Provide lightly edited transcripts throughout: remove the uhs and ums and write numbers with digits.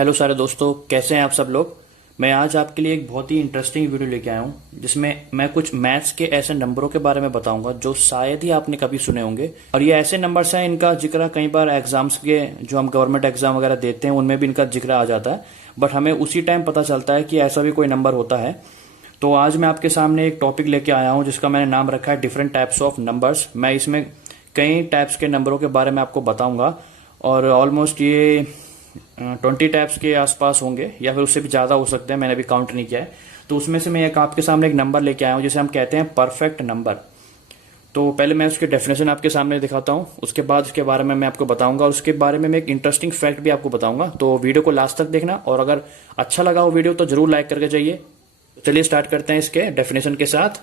Hello सारे दोस्तों, कैसे हैं आप सब लोग। मैं आज आपके लिए एक बहुत ही इंटरेस्टिंग वीडियो लेके आया हूं जिसमें मैं कुछ मैथ्स के ऐसे नंबरों के बारे में बताऊंगा जो शायद ही आपने कभी सुने होंगे। और ये ऐसे नंबर्स हैं, इनका जिक्र कई बार एग्जाम्स के जो हम गवर्नमेंट एग्जाम वगैरह देते हैं उनमें भी इनका जिक्र आ जाता है, बट हमें उसी टाइम पता चलता है कि ऐसा भी कोई नंबर होता है। तो आज मैं आपके सामने एक टॉपिक लेके आया हूँ जिसका मैंने नाम रखा है डिफरेंट टाइप्स ऑफ नंबर्स। मैं इसमें कई टाइप्स के नंबरों के बारे में आपको बताऊंगा और ऑलमोस्ट ये 20 टाइप्स के आसपास होंगे या फिर उससे भी ज़्यादा हो सकते हैं, मैंने अभी काउंट नहीं किया है। तो उसमें से मैं एक आपके सामने एक नंबर लेके आया हूँ जिसे हम कहते हैं परफेक्ट नंबर। तो पहले मैं उसकी डेफिनेशन आपके सामने दिखाता हूँ, उसके बाद उसके बारे में मैं आपको बताऊंगा और उसके बारे में मैं एक इंटरेस्टिंग फैक्ट भी आपको बताऊंगा। तो वीडियो को लास्ट तक देखना और अगर अच्छा लगा हो वीडियो तो जरूर लाइक करके जाइए। चलिए स्टार्ट करते हैं इसके डेफिनेशन के साथ।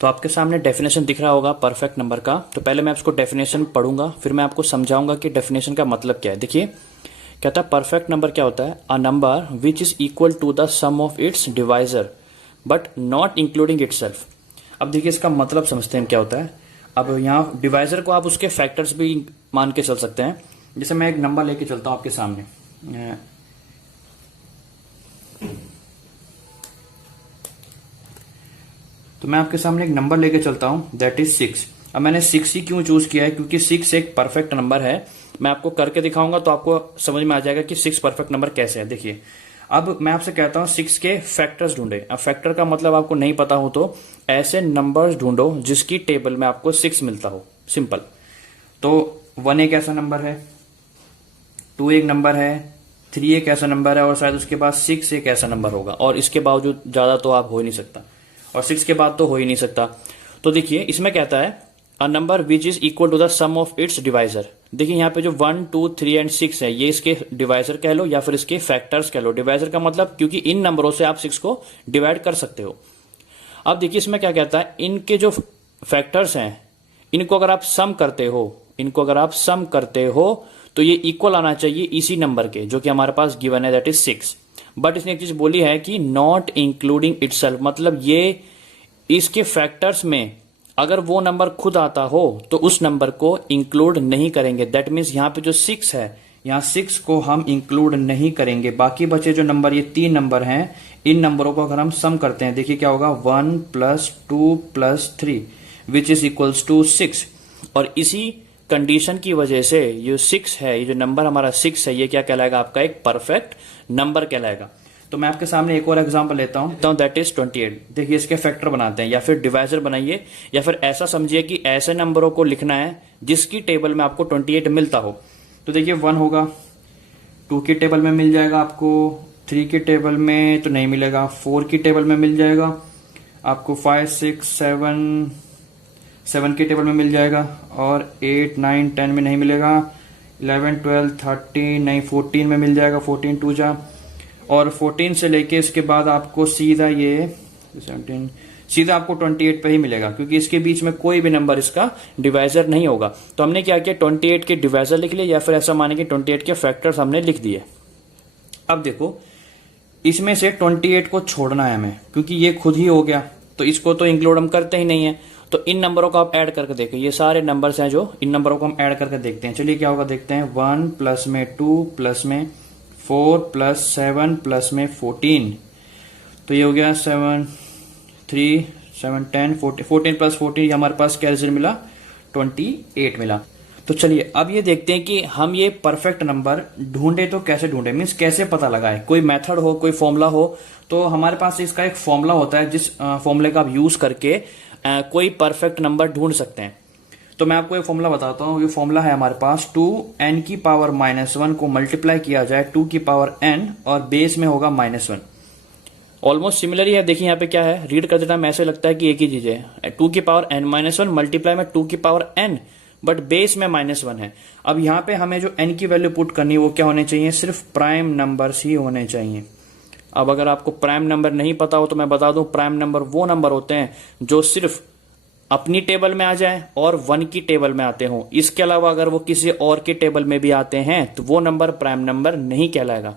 तो आपके सामने डेफिनेशन दिख रहा होगा परफेक्ट नंबर का। तो पहले मैं उसको डेफिनेशन पढ़ूंगा, फिर मैं आपको समझाऊंगा कि डेफिनेशन का मतलब क्या है। देखिए, कहता है परफेक्ट नंबर क्या होता है, a number which is equal to the sum of its divisor but not including itself. अब देखिए इसका मतलब समझते हैं क्या होता है। अब यहाँ डिवाइजर को आप उसके फैक्टर्स भी मान के चल सकते हैं। जैसे मैं एक नंबर लेके चलता हूं आपके सामने, तो मैं आपके सामने एक नंबर लेके चलता हूं दैट इज 6। अब मैंने 6 ही क्यों चूज किया है, क्योंकि 6 एक परफेक्ट नंबर है। मैं आपको करके दिखाऊंगा तो आपको समझ में आ जाएगा कि 6 परफेक्ट नंबर कैसे है। देखिए, अब मैं आपसे कहता हूं 6 के फैक्टर्स ढूंढे। अब फैक्टर का मतलब आपको नहीं पता हो तो ऐसे नंबर्स ढूंढो जिसकी टेबल में आपको 6 मिलता हो। सिंपल। तो 1 एक ऐसा नंबर है, 2 एक नंबर है, 3 एक ऐसा नंबर है और शायद उसके बाद 6 एक ऐसा नंबर होगा। और इसके बावजूद ज्यादा तो आप हो ही नहीं सकता, और 6 के बाद तो हो ही नहीं सकता। तो देखिए इसमें कहता है a number which is equal to the sum of its divisor. देखिए यहाँ पे जो 1, 2, 3 एंड 6 है ये इसके डिवाइजर कह लो या फिर इसके फैक्टर्स कह लो। डिवाइजर का मतलब क्योंकि इन नंबरों से आप 6 को डिवाइड कर सकते हो। अब देखिए इसमें क्या कहता है, इनके जो फैक्टर्स हैं इनको अगर आप सम करते हो तो ये इक्वल आना चाहिए इसी नंबर के जो कि हमारे पास गिवन है दैट इज 6। बट इसने एक चीज बोली है कि नॉट इंक्लूडिंग इटसेल्फ, मतलब ये इसके फैक्टर्स में अगर वो नंबर खुद आता हो तो उस नंबर को इंक्लूड नहीं करेंगे। दैट मीन्स यहाँ पे जो 6 है, यहाँ 6 को हम इंक्लूड नहीं करेंगे। बाकी बचे जो नंबर, ये 3 नंबर हैं, इन नंबरों को अगर हम सम करते हैं, देखिए क्या होगा, 1 + 2 + 3 विच इज इक्वल्स टू 6। और इसी कंडीशन की वजह से ये 6 है, ये जो नंबर हमारा 6 है, ये क्या कहलाएगा, आपका एक परफेक्ट नंबर कहलाएगा। तो मैं आपके सामने एक और एग्जांपल लेता हूं दैट इज 28। देखिए इसके फैक्टर बनाते हैं या फिर डिवाइजर बनाइए, या फिर ऐसा समझिए कि ऐसे नंबरों को लिखना है जिसकी टेबल में आपको 28 मिलता हो। तो देखिए 1 होगा, 2 की टेबल में मिल जाएगा आपको, 3 की टेबल में तो नहीं मिलेगा, 4 की टेबल में मिल जाएगा आपको, 5, 6, 7 की टेबल में मिल जाएगा, और 8, 9, 10 में नहीं मिलेगा, 11, 12, 13 नहीं, 14 में मिल जाएगा, 14 2 जा, और 14 से लेके इसके बाद आपको सीधा ये 17 सीधा आपको 28 पे ही मिलेगा, क्योंकि इसके बीच में कोई भी नंबर इसका डिवाइजर नहीं होगा। तो हमने क्या किया, 28 के डिवाइजर लिख लिए, या फिर ऐसा माने कि 28 के फैक्टर्स हमने लिख दिए। अब देखो इसमें से 28 को छोड़ना है हमें, क्योंकि ये खुद ही हो गया तो इसको तो इंक्लूड हम करते ही नहीं है। तो इन नंबरों को आप ऐड करके देखो, ये सारे नंबर्स हैं जो, इन नंबरों को हम ऐड करके देखते हैं। चलिए क्या होगा देखते हैं, 1 प्लस में 2 प्लस में 4 प्लस 7 प्लस में 14, तो ये हो गया 7, 3, 7, 10, 14 प्लस 14, हमारे पास क्या रिजल्ट मिला, 28 मिला। तो चलिए अब ये देखते हैं कि हम ये परफेक्ट नंबर ढूंढे तो कैसे ढूंढे, मीन्स कैसे पता लगाए। कोई मेथड हो, कोई फॉर्मूला हो, तो हमारे पास इसका एक फॉर्मूला होता है जिस फॉर्मूले का आप यूज करके कोई परफेक्ट नंबर ढूंढ सकते हैं। तो मैं आपको ये फॉर्मूला बताता हूँ। ये फॉर्मूला है हमारे पास, 2n की पावर -1 को मल्टीप्लाई किया जाए 2 की पावर n और बेस में होगा -1। ऑलमोस्ट सिमिलर ही है। देखिए यहाँ पे क्या है, रीड करते टाइम ऐसे लगता है कि एक ही चीज है, 2 की पावर n-1 मल्टीप्लाई में 2 की पावर n, बट बेस में -1 है। अब यहाँ पे हमें जो n की वैल्यू पुट करनी है वो क्या होने चाहिए, सिर्फ प्राइम नंबर्स ही होने चाहिए। अब अगर आपको प्राइम नंबर नहीं पता हो तो मैं बता दूं, प्राइम नंबर वो नंबर होते हैं जो सिर्फ अपनी टेबल में आ जाए और 1 की टेबल में आते हो। इसके अलावा अगर वो किसी और की टेबल में भी आते हैं तो वो नंबर प्राइम नंबर नहीं कहलाएगा।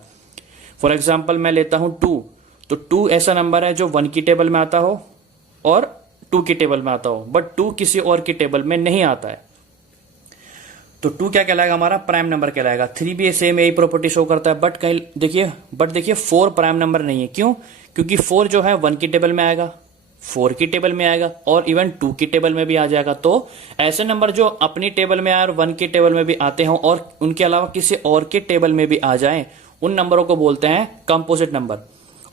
फॉर एग्जाम्पल मैं लेता हूं 2, तो 2 ऐसा नंबर है जो 1 की टेबल में आता हो और 2 की टेबल में आता हो, बट 2 किसी और की टेबल में नहीं आता है। तो 2 क्या कहलाएगा हमारा, प्राइम नंबर कहलाएगा। 3 भी सेम यही प्रॉपर्टी शो करता है, बट कहीं देखिए 4 प्राइम नंबर नहीं है। क्यों? क्योंकि 4 जो है 1 की टेबल में आएगा, 4 की टेबल में आएगा और इवन 2 की टेबल में भी आ जाएगा। तो ऐसे नंबर जो अपनी टेबल में आए और 1 की टेबल में भी आते हो और उनके अलावा किसी और के टेबल में भी आ जाए, उन नंबरों को बोलते हैं कंपोजिट नंबर।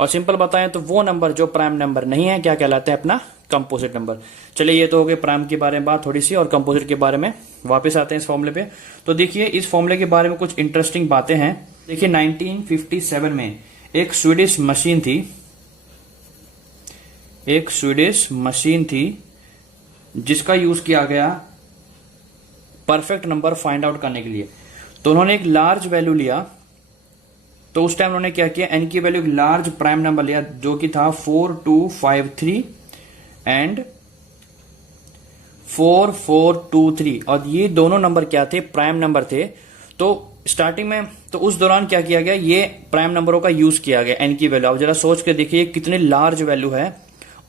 और सिंपल बताएं तो वो नंबर जो प्राइम नंबर नहीं है क्या कहलाते हैं, अपना कंपोजिट नंबर। चलिए ये तो हो गए प्राइम के बारे में बात थोड़ी सी, और कंपोजिट के बारे में वापस आते हैं इस फॉर्मूले पे। तो देखिए इस फॉर्मूले के बारे में कुछ इंटरेस्टिंग बातें हैं। देखिए 1957 में एक स्वीडिश मशीन थी जिसका यूज किया गया परफेक्ट नंबर फाइंड आउट करने के लिए। तो उन्होंने एक लार्ज वैल्यू लिया, तो उस टाइम उन्होंने क्या किया, एन की वैल्यू एक लार्ज प्राइम नंबर लिया जो कि था 4253 एंड 4423, और ये दोनों नंबर क्या थे, प्राइम नंबर थे। तो स्टार्टिंग में तो उस दौरान क्या किया गया, ये प्राइम नंबरों का यूज किया गया एन की वैल्यू। अब जरा सोच के देखिए कितनी लार्ज वैल्यू है,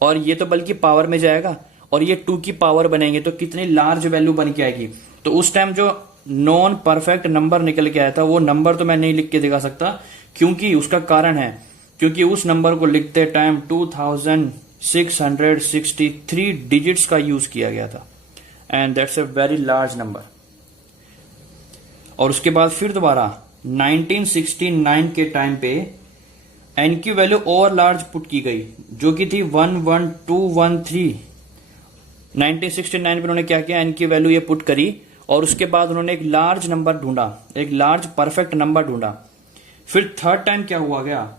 और ये तो बल्कि पावर में जाएगा और ये 2 की पावर बनेंगे तो कितनी लार्ज वैल्यू बन के आएगी। तो उस टाइम जो नॉन परफेक्ट नंबर निकल के आया था, वो नंबर तो मैं नहीं लिख के दिखा सकता, क्योंकि उसका कारण है, क्योंकि उस नंबर को लिखते टाइम 2663 डिजिट्स का यूज किया गया था, and that's a very large number. और उसके बाद फिर दोबारा 1969 के टाइम पे एन की वैल्यू और लार्ज पुट की गई जो कि थी 11213। 1969 पे उन्होंने क्या किया, एन की वैल्यू ये पुट करी, और उसके बाद उन्होंने एक लार्ज नंबर ढूंढा, एक लार्ज परफेक्ट नंबर ढूंढा। फिर थर्ड टाइम क्या हुआ गया,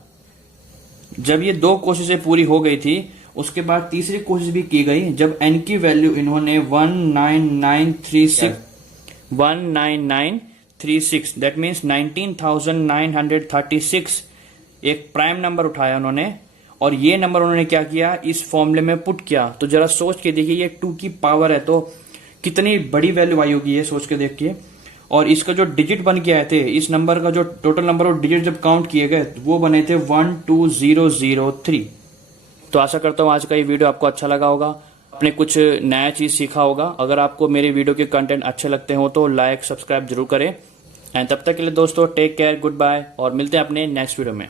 जब ये 2 कोशिशें पूरी हो गई थी, उसके बाद तीसरी कोशिश भी की गई, जब एन की वैल्यू इन्होंने 19936 दैट मीन्स 19936 एक प्राइम नंबर उठाया उन्होंने, और ये नंबर उन्होंने क्या किया, इस फॉर्मूले में पुट किया। तो जरा सोच के देखिए, ये 2 की पावर है तो कितनी बड़ी वैल्यू आई होगी, ये सोच के देखिए। और इसका जो डिजिट बन के आए थे, इस नंबर का जो टोटल नंबर और डिजिट जब काउंट किए गए, वो बने थे 12003। तो आशा करता हूँ आज का ये वीडियो आपको अच्छा लगा होगा, आपने कुछ नया चीज सीखा होगा। अगर आपको मेरे वीडियो के कंटेंट अच्छे लगते हो तो लाइक सब्सक्राइब जरूर करें। एंड तब तक के लिए दोस्तों टेक केयर, गुड बाय, और मिलते हैं अपने नेक्स्ट वीडियो में।